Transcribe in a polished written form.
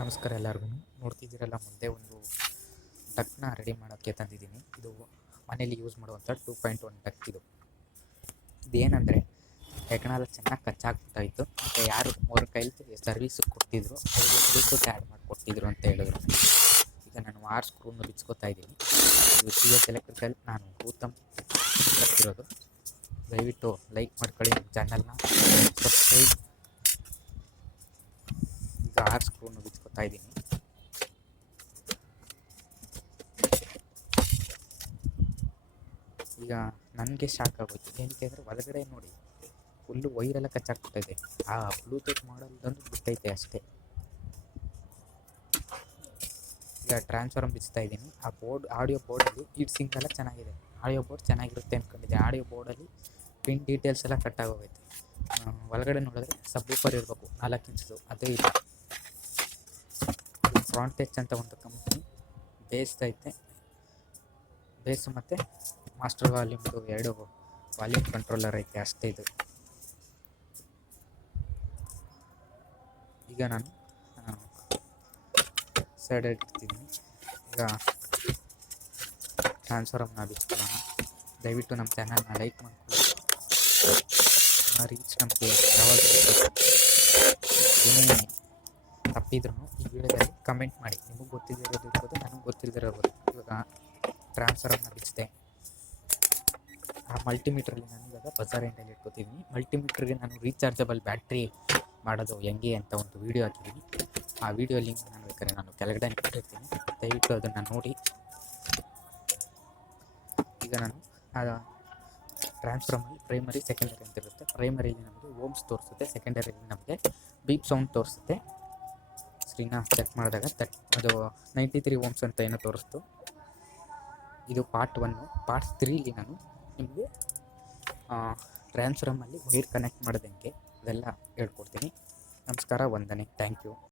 ನಮಸ್ಕಾರ ಎಲ್ಲರಿಗೂ. ನೋಡ್ತಿದ್ದೀರಲ್ಲ, ಮುಂದೆ ಒಂದು ಡಕ್ನ ರೆಡಿ ಮಾಡೋಕ್ಕೆ ತಂದಿದ್ದೀನಿ. ಇದು ಮನೇಲಿ ಯೂಸ್ ಮಾಡುವಂಥ 2.1 ಡಕ್. ಇದೇನೆಂದರೆ ಹೆಗಣೆಲ್ಲ ಚೆನ್ನಾಗಿ ಕಚ್ಚಾಕ್ಬಿಟ್ಟಾಯಿತು. ಮತ್ತು ಯಾರು 3 ಕೈಲಿ ಸರ್ವಿಸಿಗೆ ಕೊಡ್ತಿದ್ರು ಅವರು ಬ್ಲೂಟೂತ್ ಆ್ಯಡ್ ಮಾಡಿಕೊಡ್ತಿದ್ರು ಅಂತ ಹೇಳಿದ್ರು. ಈಗ ನಾನು 6 ಸ್ಕ್ರೂನ ಬಿಚ್ಕೋತಾ ಇದ್ದೀನಿ. ಇದು GS ಎಲೆಕ್ಟ್ರಿಕಲ್. ನಾನು ಗೌತಮ್ ಬರ್ತಿರೋದು. ದಯವಿಟ್ಟು ಲೈಕ್ ಮಾಡ್ಕೊಳ್ಳಿ ನಮ್ಮ ಚಾನಲ್ನ, ಸಬ್ಸ್ಕ್ರೈಬ್. ಈಗ 6 ಸ್ಕ್ರೂನ ಬಿಚ್ಕೋತಾ ಇದ್ದೀನಿ. ಈಗ ನನಗೆ ಶಾಕ್ ಆಗೋಯ್ತು. ಏನಕ್ಕೆ ಅಂದರೆ ಒಳಗಡೆ ನೋಡಿ ಫುಲ್ಲು ವೈರೆಲ್ಲ ಕಚ್ಚಾಕ್ಬಿಟ್ಟಿದೆ. ಆ ಬ್ಲೂಟೂತ್ ಮಾಡಲ್ದಂದು ಬಿಟ್ಟೈತೆ ಅಷ್ಟೇ. ಈಗ ಟ್ರಾನ್ಸ್ಫಾರ್ಮ್ ಬಿಚ್ತಾ ಇದ್ದೀನಿ. ಆ ಆಡಿಯೋ ಬೋರ್ಡಲ್ಲಿ ಹೀಟ್ ಸಿಂಕ್ ಎಲ್ಲ ಚೆನ್ನಾಗಿದೆ. ಆಡಿಯೋ ಬೋರ್ಡ್ ಚೆನ್ನಾಗಿರುತ್ತೆ ಅಂದ್ಕೊಂಡಿದ್ದೆ. ಆಡಿಯೋ ಬೋರ್ಡಲ್ಲಿ ಪಿನ್ ಡೀಟೇಲ್ಸ್ ಎಲ್ಲ ಕಟ್ಟಾಗೋಗೈತೆ. ಒಳಗಡೆ ನೋಡಿದ್ರೆ ಸಬ್ವೂಫರ್ ಇರಬೇಕು 4 ಇಂಚದು, ಅದೇ ಇಲ್ಲ. ಫ್ರಾಂಟ್ ಟಚ್ ಅಂತ ಒಂದು ಕಂಪ್ನಿ ಬೇಯಿಸ್ತೈತೆ. ಬೇಸು ಮತ್ತು ಮಾಸ್ಟರ್ ವಾಲ್ಯೂಮ್ದು 2 ವಾಲ್ಯೂಮ್ ಕಂಟ್ರೋಲರ್ ಐತೆ, ಅಷ್ಟೇ ಇದು. ಈಗ ನಾನು ಸೈಡ್ ಇಡ್ತಿದ್ದೀನಿ. ಈಗ ಟ್ರಾನ್ಸ್ಫಾರ್ಮ್ನ ಬಿಚ್ಕೊಳ್ಳೋಣ. ದಯವಿಟ್ಟು ನಮ್ಮ ಚಾನಲ್ನ ಲೈಕ್ ಮಾಡ್ಕೊಳ್ಳಿ. ರೀಚ್ ನಮಗೆ ಯಾವಾಗ ಏನೇ ತಪ್ಪಿದ್ರೂ ಈ ವಿಡಿಯೋದಲ್ಲಿ ಕಮೆಂಟ್ ಮಾಡಿ. ನಿಮಗೆ ಗೊತ್ತಿದ್ದಿರೋದು ಇರ್ಬೋದು, ನನಗೆ ಗೊತ್ತಿಲ್ಲದಿರೋದು. ಇವಾಗ ಟ್ರಾನ್ಸ್ಫಾರ್ಮ್ನ ಬಿಚ್ಚಿದೆ. ಆ ಮಲ್ಟಿಮೀಟ್ರಲ್ಲಿ ನಾನು ಇವಾಗ ಬಜಾರ್ ಎಂಡಲ್ಲಿ ಇಟ್ಕೊತಿದ್ದೀನಿ. ಮಲ್ಟಿಮೀಟ್ರಿಗೆ ನಾನು ರೀಚಾರ್ಜಬಲ್ ಬ್ಯಾಟ್ರಿ ಮಾಡೋದು ಹೆಂಗೆ ಅಂತ ಒಂದು ವೀಡಿಯೋ ಹಾಕಿದ್ದೀನಿ. ಆ ವಿಡಿಯೋ ಲಿಂಕ್ ನಾನು ಬೇಕಾದ್ರೆ ನಾನು ಕೆಳಗಡೆ ಕೊಟ್ಟಿರ್ತೀನಿ, ದಯವಿಟ್ಟು ಅದನ್ನು ನೋಡಿ. ಈಗ ನಾನು ಟ್ರಾನ್ಸ್ಫಾರ್ಮಲ್ಲಿ ಪ್ರೈಮರಿ ಸೆಕೆಂಡರಿ ಅಂತ ಇರುತ್ತೆ. ಪ್ರೈಮರಿಲಿ ನಮಗೆ ಓಮ್ಸ್ ತೋರಿಸುತ್ತೆ, ಸೆಕೆಂಡರಿಲಿ ನಮಗೆ ಬೀಪ್ ಸೌಂಡ್ ತೋರಿಸುತ್ತೆ. ಸ್ಕ್ರೀನ್ನ ಚೆಕ್ ಮಾಡಿದಾಗ ಅದು 93 ಓಮ್ಸ್ ಅಂತ ಏನೋ ತೋರಿಸ್ತು. ಇದು ಪಾರ್ಟ್ 1. ಪಾರ್ಟ್ 3ಲಿ ನಾನು ನಿಮಗೆ ಟ್ರಾನ್ಸ್ಫಾರ್ಮಲ್ಲಿ ವೈರ್ ಕನೆಕ್ಟ್ ಮಾಡೋದಂಗೆ ಅದೆಲ್ಲ ಹೇಳ್ಕೊಡ್ತೀನಿ. ನಮಸ್ಕಾರ, ವಂದನೆ, ಥ್ಯಾಂಕ್ ಯು.